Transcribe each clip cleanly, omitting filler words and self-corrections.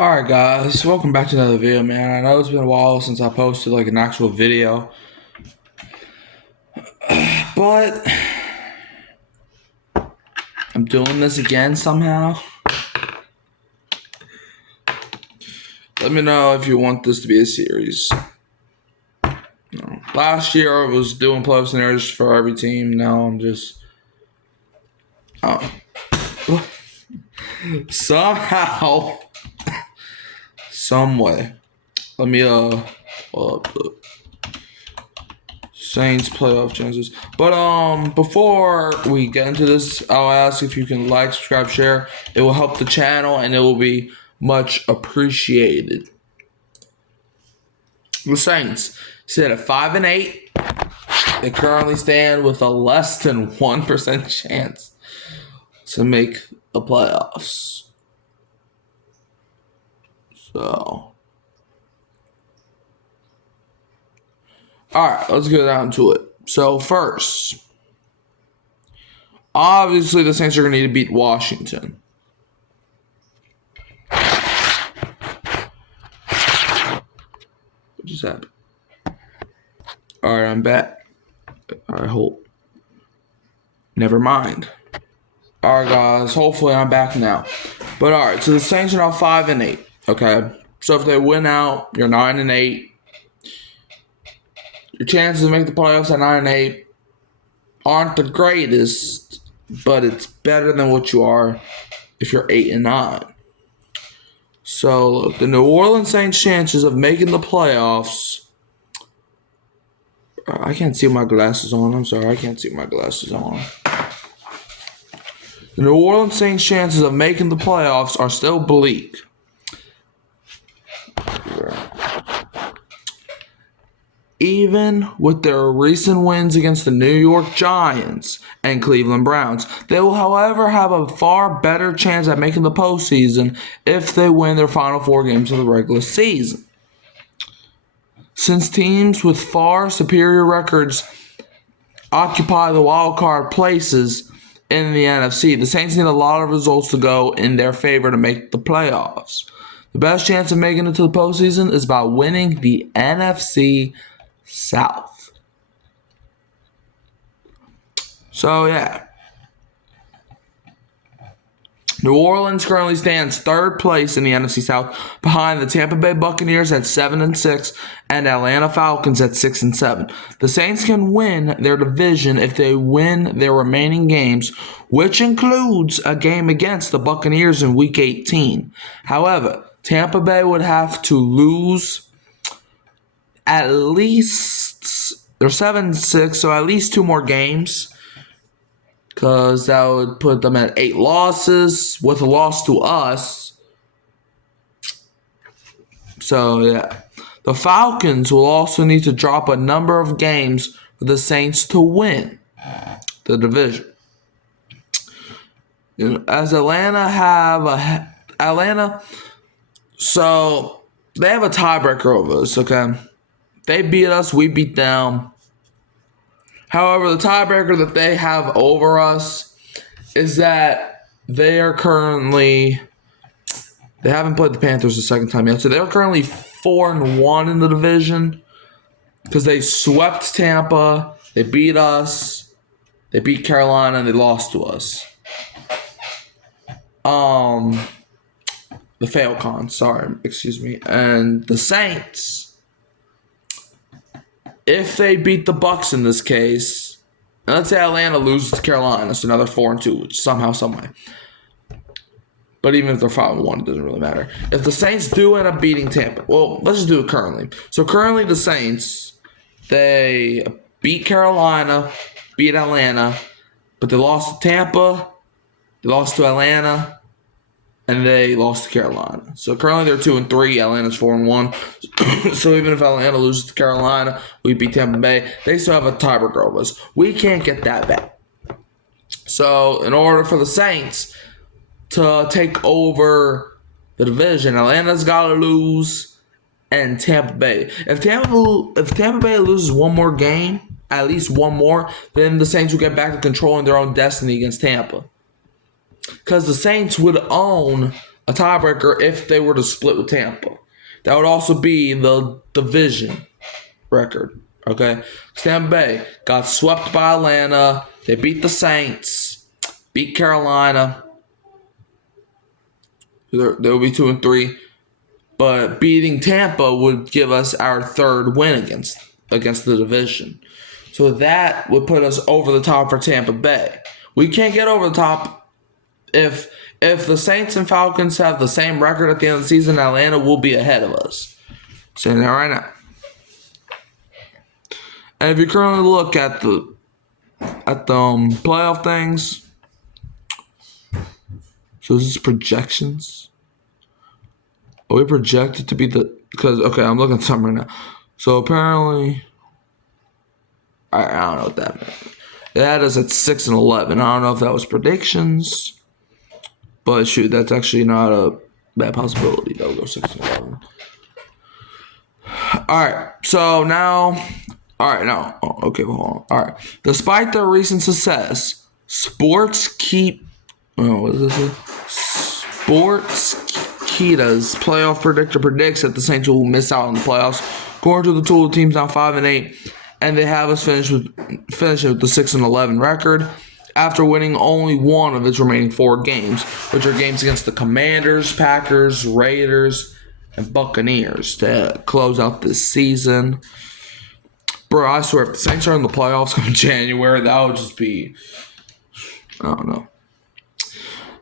Alright guys, welcome back to another video, man. I know it's been a while since I posted like an actual video, but I'm doing this again somehow. Let me know if you want this to be a series. Last year I was doing playoff scenarios for every team. Now I'm just somehow, some way. Let me pull up the Saints playoff chances. But before we get into this, I'll ask if you can like, subscribe, share. It will help the channel and it will be much appreciated. The Saints sit at 5-8. They currently stand with a less than 1% chance to make the playoffs. So, alright, let's get down to it. So first, obviously the Saints are going to need to beat Washington. What just happened? Alright, I'm back. I hope. Never mind. Alright guys, hopefully I'm back now. But alright, so the Saints are now 5-8. Okay. So if they win out, you're 9-8. Your chances of making the playoffs at 9-8 aren't the greatest, but it's better than what you are if you're 8-9. So look, the New Orleans Saints' chances of making the playoffs. I can't see my glasses on. I'm sorry, I can't see my glasses on. The New Orleans Saints' chances of making the playoffs are still bleak. Even with their recent wins against the New York Giants and Cleveland Browns, they will, however, have a far better chance at making the postseason if they win their final 4 games of the regular season. Since teams with far superior records occupy the wild card places in the NFC, the Saints need a lot of results to go in their favor to make the playoffs. The best chance of making it to the postseason is by winning the NFC South. So, yeah. New Orleans currently stands 3rd place in the NFC South behind the Tampa Bay Buccaneers at 7-6 and Atlanta Falcons at 6-7. The Saints can win their division if they win their remaining games, which includes a game against the Buccaneers in Week 18. However, Tampa Bay would have to lose at least, they're 7-6, so at least 2 more games, because that would put them at 8 losses with a loss to us. So, yeah. The Falcons will also need to drop a number of games for the Saints to win the division. As Atlanta, so they have a tiebreaker over us, okay? They beat us, we beat them. However, the tiebreaker that they have over us is that they haven't played the Panthers the second time yet. So they're currently 4-1 in the division because they swept Tampa, they beat us, they beat Carolina, and they lost to us. The Falcons, excuse me. And the Saints, if they beat the Bucs in this case, and let's say Atlanta loses to Carolina, so now they're 4-2, which somehow, someway. But even if they're 5-1, it doesn't really matter. If the Saints do end up beating Tampa, well, let's just do it currently. So currently the Saints, they beat Carolina, beat Atlanta, but they lost to Tampa, they lost to Atlanta, and they lost to Carolina. So currently they're 2-3. Atlanta's 4-1. So even if Atlanta loses to Carolina, we beat Tampa Bay. They still have a tiebreaker over us. We can't get that back. So in order for the Saints to take over the division, Atlanta's got to lose, and Tampa Bay. If Tampa Bay loses one more game, at least one more, then the Saints will get back to controlling their own destiny against Tampa. Because the Saints would own a tiebreaker if they were to split with Tampa. That would also be the division record. Okay, Tampa Bay got swept by Atlanta. They beat the Saints, beat Carolina. They'll be 2-3, but beating Tampa would give us our third win against the division. So that would put us over the top for Tampa Bay. We can't get over the top if the Saints and Falcons have the same record at the end of the season. Atlanta will be ahead of us. Saying that right now. And if you currently look at the playoff things, so this is projections. Are we projected to be because I'm looking at something right now. So apparently, I don't know what that meant. That is at 6-11. I don't know if that was predictions, but shoot, that's actually not a bad possibility. They'll go 6-11. All right, so now. All right, now, hold on. All right. Despite their recent success, Sportskeeda's playoff predictor predicts that the Saints will miss out on the playoffs. According to the tool, the team's now 5-8, and they have us finishing with the 6-11 record after winning only one of its remaining 4 games, which are games against the Commanders, Packers, Raiders, and Buccaneers to close out this season. Bro, I swear, if the Saints are in the playoffs come January, that would just be, I don't know.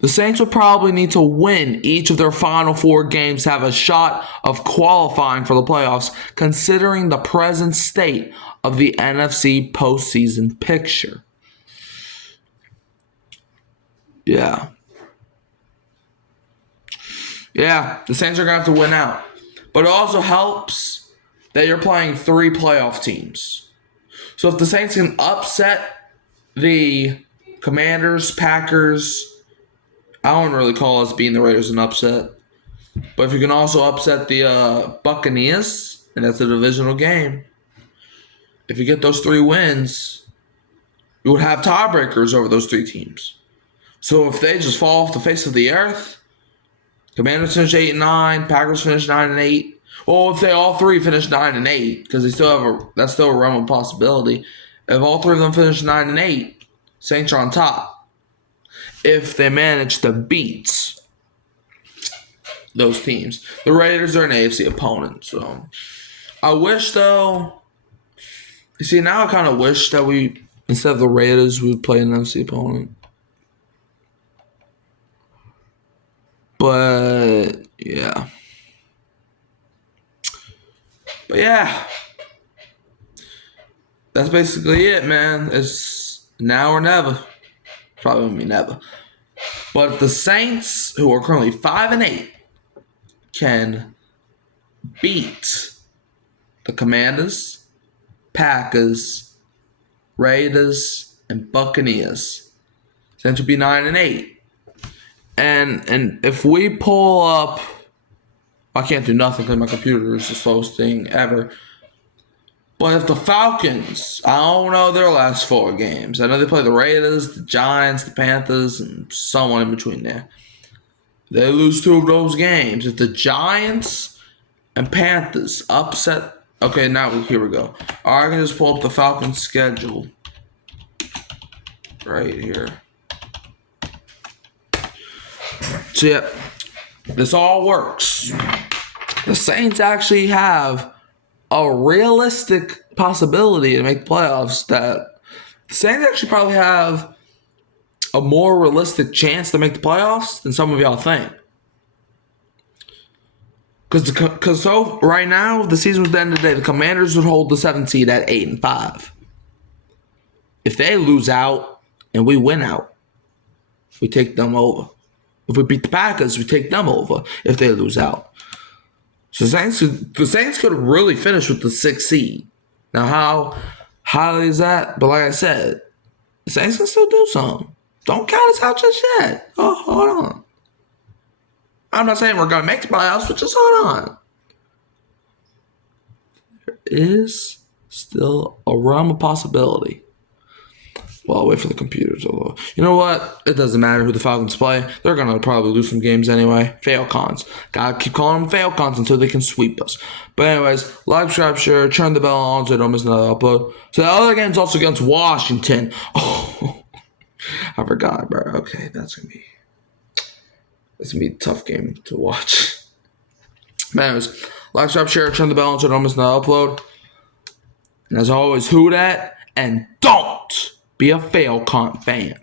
The Saints would probably need to win each of their final 4 games to have a shot of qualifying for the playoffs, considering the present state of the NFC postseason picture. Yeah, the Saints are going to have to win out. But it also helps that you're playing 3 playoff teams. So if the Saints can upset the Commanders, Packers, I don't really call us being the Raiders an upset. But if you can also upset the Buccaneers, and that's a divisional game, if you get those 3 wins, you would have tiebreakers over those 3 teams. So if they just fall off the face of the earth, Commanders finish 8-9, Packers finish 9-8. Well, if they all 3 finish 9-8, because they still have that's still a realm of possibility. If all 3 of them finish 9-8, Saints are on top. If they manage to beat those teams, the Raiders are an AFC opponent. So I wish, though. You see, now I kind of wish that we, instead of the Raiders, we would play an NFC opponent. But yeah. But yeah, that's basically it, man. It's now or never. Probably won't be never. But if the Saints, who are currently 5-8, can beat the Commanders, Packers, Raiders, and Buccaneers, Saints will be 9-8. And if we pull up, I can't do nothing because my computer is the slowest thing ever. But if the Falcons, I don't know their last 4 games. I know they play the Raiders, the Giants, the Panthers, and someone in between there. They lose 2 of those games. If the Giants and Panthers upset... Okay, now here we go. All right, I can just pull up the Falcons schedule. Right here. So, yeah. This all works. The Saints actually have a realistic possibility to make playoffs. That the Saints actually probably have a more realistic chance to make the playoffs than some of y'all think. Because so right now, the season was the end of the day. The Commanders would hold the 7th seed at 8-5. If they lose out and we win out, we take them over. If we beat the Packers, we take them over if they lose out. So the Saints could really finish with the 6th seed. Now, how highly is that? But like I said, the Saints can still do something. Don't count us out just yet. Oh, hold on. I'm not saying we're going to make the playoffs, but just hold on. There is still a realm of possibility. Well, I'll wait for the computers. Although, you know what? It doesn't matter who the Falcons play. They're going to probably lose some games anyway. Fail cons. Gotta keep calling them fail cons until they can sweep us. But anyways, like, subscribe, share, turn the bell on so don't miss another upload. So the other game's also against Washington. Oh, I forgot, bro. Okay, that's going to be a tough game to watch. But anyways, like, subscribe, share, turn the bell on so don't miss another upload. And as always, who dat? And don't be a fail con fan.